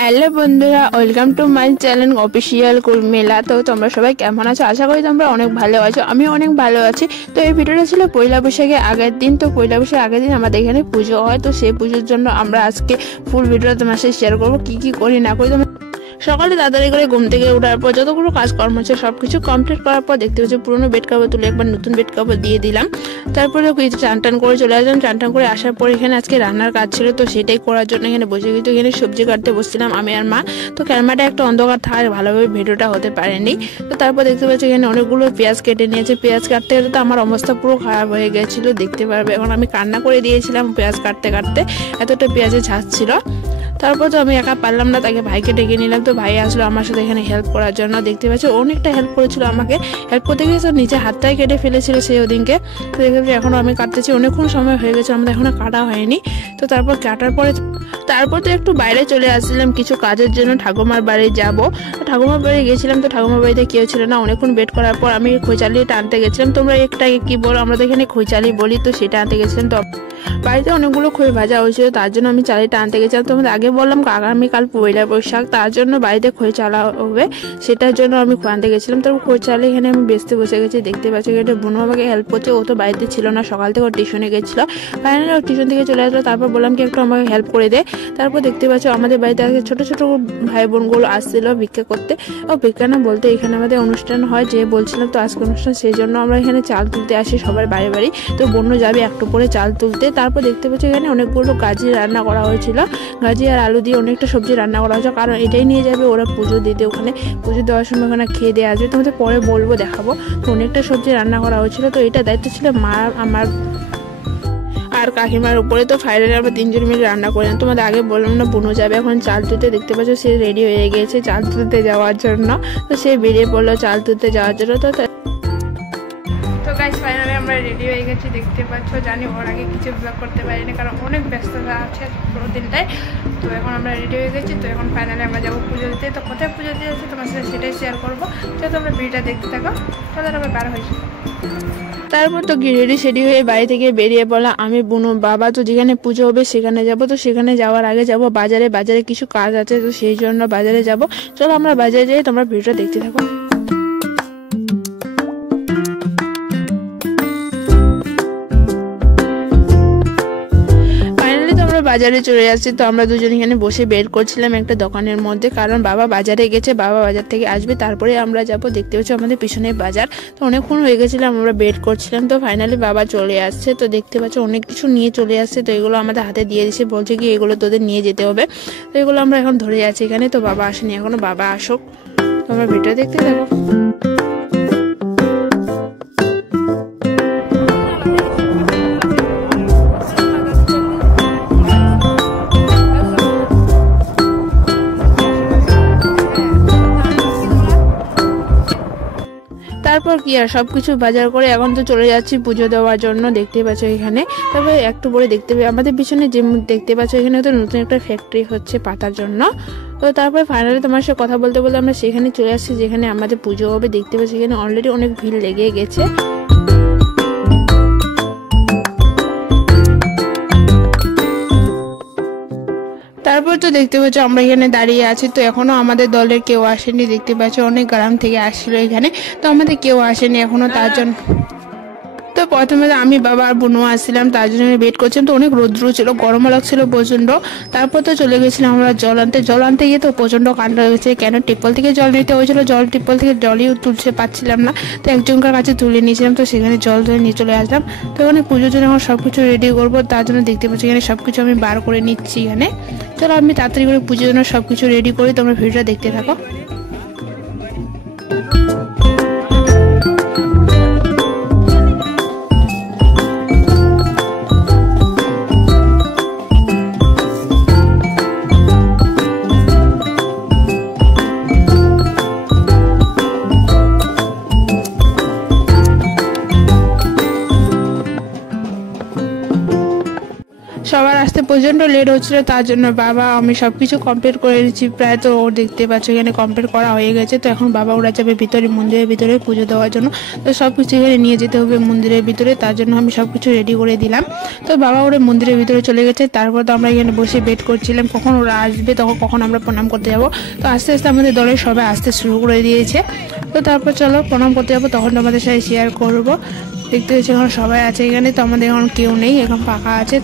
Hello বন্ধুরা, welcome to my channel official মেলা। তো তোমরা সবাই কেমন আছো? আশা করি তোমরা অনেক ভালো আছো। আমি অনেক ভালো আছি। তো এই ভিডিওটা ছিল পয়লা বৈশাখের আগের দিন। তো পয়লা বৈশাখের আগের দিন আমাদের এখানে পুজো হয়। তো সেই পুজোর জন্য আমরা আজকে ফুল ভিডিওটা তোমার সাথে শেয়ার করবো, কি কি করি না করি। সকালে তাড়াতাড়ি করে ঘুম থেকে ওঠার পর যতগুলো কাজকর্ম আছে সবকিছু কমপ্লিট করার পর দেখতে পাচ্ছি পুরোনো বেড কাভার তুলে একবার নতুন বেড কাভার দিয়ে দিলাম। তারপরে কিছু চান টান করে চলে আসলাম। চান টান করে আসার পর এখানে আজকে রান্নার কাজ ছিল, তো সেটাই করার জন্য এখানে বসে গেছি। এখানে সবজি কাটতে বসছিলাম আমি আর মা। তো ক্যামেরাটা একটা অন্ধকার থাকার ভালোভাবে ভিডিওটা হতে পারেনি। তো তারপর দেখতে পাচ্ছি এখানে অনেকগুলো পেঁয়াজ কেটে নিয়েছে। পেঁয়াজ কাটতে গেলে তো আমার অবস্থা পুরো খারাপ হয়ে গেছিল, দেখতে পারবে। এখন আমি কান্না করে দিয়েছিলাম পেঁয়াজ কাটতে কাটতে, এতটা পেঁয়াজের ঝাঁজ ছিল। তারপর তো আমি একা পারলাম না, তাকে ভাইকে ডেকে নিলাম। তো ভাই আসলো আমার সাথে এখানে হেল্প করার জন্য। দেখতে পাচ্ছি অনেকটা হেল্প করেছিল আমাকে। হেল্প করতে গিয়ে তো নিজে হাতটাই কেটে ফেলেছিল সেই ওদিনকে। তো দেখতে পাচ্ছি এখনও আমি কাটতেছি, অনেকক্ষণ সময় হয়ে গেছে, আমাদের এখনও কাটা হয়নি। তো তারপর কাটার পরে তারপর তো একটু বাইরে চলে আসছিলাম কিছু কাজের জন্য, ঠাকুমার বাড়ি যাব। তো ঠাকুমার বাড়ি গেছিলাম। তো ঠাকুমার বাড়িতে কেউ ছিল না, অনেকক্ষণ ওয়েট করার পর আমি খৈচালি টানতে গেছিলাম। তোমরা একটা কি বলো, আমরা তো এখানে খৈচালি বলি। তো সেটা আনতে গেছিলাম। তো বাড়িতে অনেকগুলো খই ভাজা হয়েছিল, তার জন্য আমি চালিটা আনতে গেছিলাম। তোমাদের আগে বললাম আগামীকাল পয়লা বৈশাখ, তার জন্য বাড়িতে খই চালা হবে, সেটার জন্য আমি খই আনতে গেছিলাম। তারপর খই চালে এখানে আমি বেচতে বসে গেছি। দেখতে পাচ্ছি এখানে বোনু আমাকে হেল্প করছে। ও তো বাড়িতে ছিল না, সকাল থেকে ও টিউশনে গেছিলো। ফাইনালি ও টিউশন থেকে চলে আসলো। তারপর বললাম কি একটু আমাকে হেল্প করে দে। তারপর দেখতে পাচ্ছ আমাদের বাড়িতে আগে ছোটো ছোটো ভাই বোনগুলো আসছিল ভিক্ষা করতে। ও ভিক্ষা না বলতে এখানে আমাদের অনুষ্ঠান হয়, যে বলছিলাম তো আজকে অনুষ্ঠান, সেই জন্য আমরা এখানে চাল তুলতে আসি সবার বাড়ি বাড়ি। তো বোনও যাবে একটু পরে চাল তুলতে। তারপর দেখতে পাচ্ছি এখানে অনেকগুলো গাজি রান্না করা হয়েছিল। গাজি আর আলু দিয়ে অনেকটা সবজি রান্না করা হয়েছে, কারণ এটাই নিয়ে যাবে ওরা পুজো দিতে। ওখানে পুজো দেওয়ার সময় ওখানে খেয়ে দিয়ে আসবে। তোমাদের পরে বলবো, দেখাবো। তো অনেকটা সবজি রান্না করা হয়েছিল। তো এটা দায়িত্ব ছিল মা, আমার আর কাকিমার উপরে। তো ফাইনালি আমরা তিনজন মিলে রান্না করলাম। তোমাদের আগে বললাম না বোনও যাবে এখন চাল তুলতে। দেখতে পাচ্ছ সে রেডি হয়ে গিয়েছে চাল তুলতে যাওয়ার জন্য। তো সে বেরিয়ে পড়লো চাল তুলতে যাওয়ার জন্য। তো গাইস ফাইনালি আমরা রেডি হয়ে গেছি, দেখতে পাচ্ছ। জানি ওর আগে কিছু ব্লগ করতে পারিনি, কারণ অনেক ব্যস্ততা আছে পুরো দিনটায়। তো এখন আমরা রেডি হয়ে গেছি। তো এখন ফাইনালি আমরা যাবো পুজো দিতে। তো কোথায় পুজো দিয়ে যাচ্ছি তোমার সাথে সেটাই শেয়ার করবো। তো তোমরা ভিডিওটা দেখতে থাকো। তাহলে আমরা বার হয়েছি। তারপর তো রেডি সেডি হয়ে বাড়ি থেকে বেরিয়ে পড়লাম আমি, বোনু, বাবা। তো যেখানে পুজো হবে সেখানে যাব। তো সেখানে যাওয়ার আগে যাব বাজারে। বাজারে কিছু কাজ আছে, তো সেই জন্য বাজারে যাব। চলো আমরা বাজারে যাই, তোমরা ভিডিওটা দেখতে থাকো। বাজারে চলে যাচ্ছি। তো আমরা দুজন এখানে বসে বের করছিলাম একটা দোকানের মধ্যে, কারণ বাবা বাজারে গেছে, বাবা বাজার থেকে আসবে তারপরে আমরা যাব। দেখতে পাচ্ছি আমাদের পিছনে বাজার। তো অনেকক্ষণ হয়ে গেছিলাম আমরা বের করছিলাম। তো ফাইনালি বাবা চলে আসছে। তো দেখতে পাচ্ছ অনেক কিছু নিয়ে চলে আসছে। তো এগুলো আমাদের হাতে দিয়ে দিচ্ছে, বলছে কি এগুলো তোদের নিয়ে যেতে হবে। তো এগুলো আমরা এখন ধরে আছি এখানে। তো বাবা আসেনি এখনো, বাবা আসুক। তো আমরা ভিডিও দেখতে থাকো। তারপর কি আর সবকিছু বাজার করে এখন তো চলে যাচ্ছি পুজো দেওয়ার জন্য। দেখতে পাচ্ছ এখানে। তারপরে একটু পরে দেখতে পাই আমাদের পিছনে যে দেখতে পাচ্ছ এখানে তো নতুন একটা ফ্যাক্টরি হচ্ছে পাতার জন্য। তো তারপরে ফাইনালি তোমার সাথে কথা বলতে বলতে আমরা সেখানে চলে আসছি যেখানে আমাদের পুজো হবে। দেখতে পাচ্ছি এখানে অলরেডি অনেক ভিড় লেগে গেছে। তারপর তো দেখতে পাচ্ছ আমরা এখানে দাঁড়িয়ে আছি। তো এখনো আমাদের দলের কেউ আসেনি। দেখতে পাচ্ছ অনেক গ্রাম থেকে আসছিল এখানে, তো আমাদের কেউ আসেনি এখনো, তার জন্য। তো প্রথমে আমি, বাবা আর বোনও আসছিলাম, তার জন্য ওয়েট করছিলাম। তো অনেক রৌদ্র ছিল, গরমও লাগছিল প্রচণ্ড। তারপর তো চলে গেছিলাম আমরা জল আনতে গিয়ে তো প্রচণ্ড কাণ্ড হয়েছে, কেন টিপল থেকে জল নিতে হয়েছিল। টিপল থেকে জলই তুলতে পারছিলাম না। তো একজনকার কাছে তুলে নিয়েছিলাম, তো সেখানে জল ধরে নিয়ে চলে আসলাম। তো এখানে পুজোর জন্য এখন সব কিছু রেডি করবো, তার জন্য দেখতে পাচ্ছি এখানে সব কিছু আমি বার করে নিচ্ছি এখানে। চলো আমি তাড়াতাড়ি করে পুজোর জন্য সব কিছু রেডি করি, তোমরা ভিডিওটা দেখতে থাকো। সবার আসতে পুজো প্রচণ্ড লেট হচ্ছিল, তার জন্য বাবা আমি সব কিছু কমপ্লিট করে নিচ্ছি প্রায়। তো ও দেখতে পাচ্ছ এখানে কমপ্লিট করা হয়ে গেছে। তো এখন বাবা ওরা যাবে ভিতরে, মন্দিরের ভিতরে পুজো দেওয়ার জন্য। তো সব কিছু এখানে নিয়ে যেতে হবে মন্দিরের ভিতরে, তার জন্য আমি সব কিছু রেডি করে দিলাম। তো বাবা ওরা মন্দিরের ভিতরে চলে গেছে। তারপর তো আমরা এখানে বসে ওয়েট করছিলাম কখন ওরা আসবে, তখন কখন আমরা প্রণাম করতে যাব। তো আস্তে আস্তে আমাদের দলের সবাই আসতে শুরু করে দিয়েছে। তো তারপর চলো প্রণাম করতে যাবো, তখন তোমাদের সাথে শেয়ার করবো। দেখতে পাচ্ছি এখন সবাই আছে এখানে, তো আমাদের এখন কেউ নেই, এখন ফাঁকা আছে।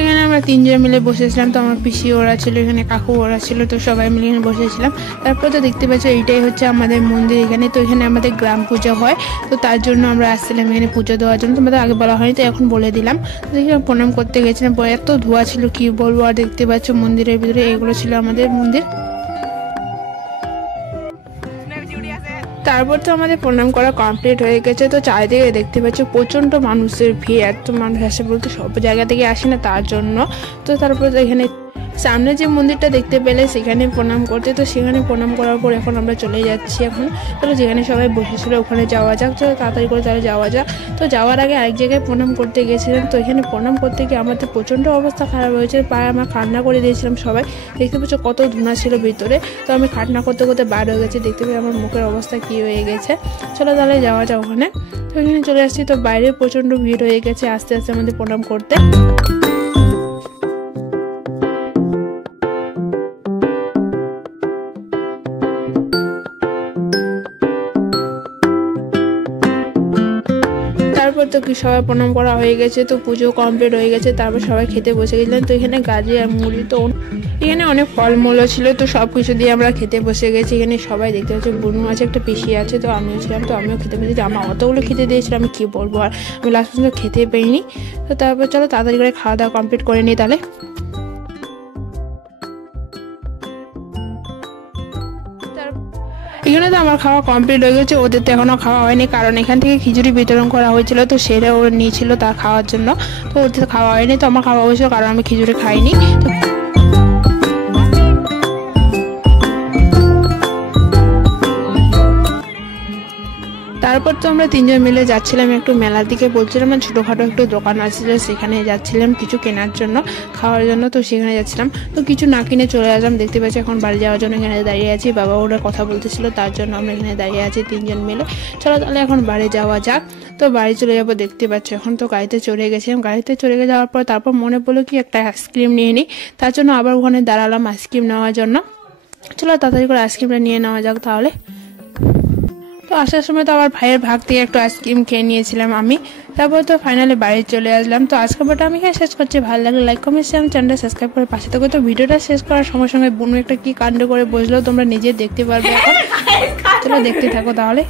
এখানে আমরা তিনজন মিলে বসেছিলাম। তো আমার পিসি ওরা ছিল, এখানে কাকু ওরা ছিল, তো সবাই মিলে এখানে বসেছিলাম। তারপর তো দেখতে পাচ্ছ এইটাই হচ্ছে আমাদের মন্দির এখানে। তো এখানে আমাদের গ্রাম পুজো হয়, তো তার জন্য আমরা আসছিলাম এখানে পুজো দেওয়ার জন্য। তোমাদের আগে বলা হয়নি, তো এখন বলে দিলাম। তো এখানে প্রণাম করতে গেছিলাম, এত ধোয়া ছিল কি বলবো। আর দেখতে পাচ্ছ মন্দিরের ভিতরে এগুলো ছিল আমাদের মন্দির। তারপর তো আমাদের প্রণাম করা কমপ্লিট হয়ে গেছে। তো চারিদিকে দেখতে পাচ্ছ প্রচণ্ড মানুষের ভিড়, এত মানুষ আসে বলতে সব জায়গা থেকে আসে না, তার জন্য। তো তারপর তো এখানে সামনে যে মন্দিরটা দেখতে পেলে সেখানে প্রণাম করতে, তো সেখানে প্রণাম করার পর এখন আমরা চলে যাচ্ছি। এখন চলো যেখানে সবাই বসেছিল ওখানে যাওয়া যাক, চলো তাড়াতাড়ি করে তাহলে যাওয়া যাক। তো যাওয়ার আগে আরেক জায়গায় প্রণাম করতে গেছিলাম। তো এখানে প্রণাম করতে গিয়ে আমাদের প্রচণ্ড অবস্থা খারাপ হয়েছে, পায়ে আমরা কান্না করে দিয়েছিলাম সবাই। দেখতে পাচ্ছ কত ধুনা ছিল ভিতরে। তো আমি কান্না করতে করতে বার হয়ে গেছি, দেখতে পাই আমার মুখের অবস্থা কী হয়ে গেছে। চলো তাহলে যাওয়া যাক ওখানে। তো এখানে চলে আসছি, তো বাইরে প্রচণ্ড ভিড় হয়ে গেছে আস্তে আস্তে আমাদের প্রণাম করতে। তারপর তো কি সবাই প্রণাম করা হয়ে গেছে, তো পুজো কমপ্লিট হয়ে গেছে। তারপর সবাই খেতে বসে গেছিলেন। তো এখানে গাজর আর মুড়ি, তো এখানে অনেক ফলমূলও ছিল, তো সব কিছু দিয়ে আমরা খেতে বসে গেছি। এখানে সবাই দেখতে পাচ্ছি, বুনু আছে, একটা পিসি আছে, তো আমিও ছিলাম। তো আমিও খেতে বসেছি, আমার অতগুলো খেতে দিয়েছিল আমি কী বলবো, আর আমি লাস্ট পর্যন্ত খেতে পাইনি। তো তারপর চলো তাড়াতাড়ি করে খাওয়া দাওয়া কমপ্লিট করে নিই তাহলে। এখানে তো আমার খাওয়া কমপ্লিট হয়ে গেছে, ওদের তো এখনও খাওয়া হয়নি, কারণ এখান থেকে খিচুড়ি বিতরণ করা হয়েছিল, তো সেটা ওরা নিয়েছিল তার খাওয়ার জন্য। তো ওদের খাওয়া হয়নি, তো আমার খাওয়া হয়েছিল কারণ আমি খিচুড়ি খাইনি। তারপর তো আমরা তিনজন মিলে যাচ্ছিলাম একটু মেলার দিকে, বলছিলাম ছোটোখাটো একটু দোকান আছে, সেখানে যাচ্ছিলাম কিছু কেনার জন্য, খাওয়ার জন্য। তো সেখানে যাচ্ছিলাম, তো কিছু না কিনে চলে আসলাম। দেখতে পাচ্ছি এখন বাড়ি যাওয়ার জন্য এখানে দাঁড়িয়ে আছি। বাবা ওরা কথা বলতেছিল, তার জন্য আমরা এখানে দাঁড়িয়ে আছি তিনজন মিলে। চলো তাহলে এখন বাড়ি যাওয়া যাক। তো বাড়ি চলে যাবো। দেখতে পাচ্ছ এখন তো গাড়িতে চড়ে গেছিলাম। গাড়িতে চড়ে যাওয়ার পর তারপর মনে পড়লো কি একটা আইসক্রিম নিয়ে নিই, তার জন্য আবার ওখানে দাঁড়ালাম আইসক্রিম নেওয়ার জন্য। চলো তাড়াতাড়ি করে আইসক্রিমটা নিয়ে নেওয়া যাক তাহলে। তো আসার সময় তো আবার ভাইয়ের ভাগ থেকে একটু আইসক্রিম খেয়ে নিয়েছিলাম আমি। তারপর তো ফাইনালি বাড়ি চলে আসলাম। তো আজকের ভিডিওটা আমি এখানে শেষ করছি। ভালো লাগলে লাইক কমেন্ট শেয়ার, চ্যানেলটা সাবস্ক্রাইব করে পাশে থাকো। তো ভিডিওটা শেষ করার সঙ্গে সঙ্গে বুনু একটা কি কাণ্ড করে বসলো তোমরা নিজে দেখতে পারবে এখন। চলো দেখতে থাকো তাহলে।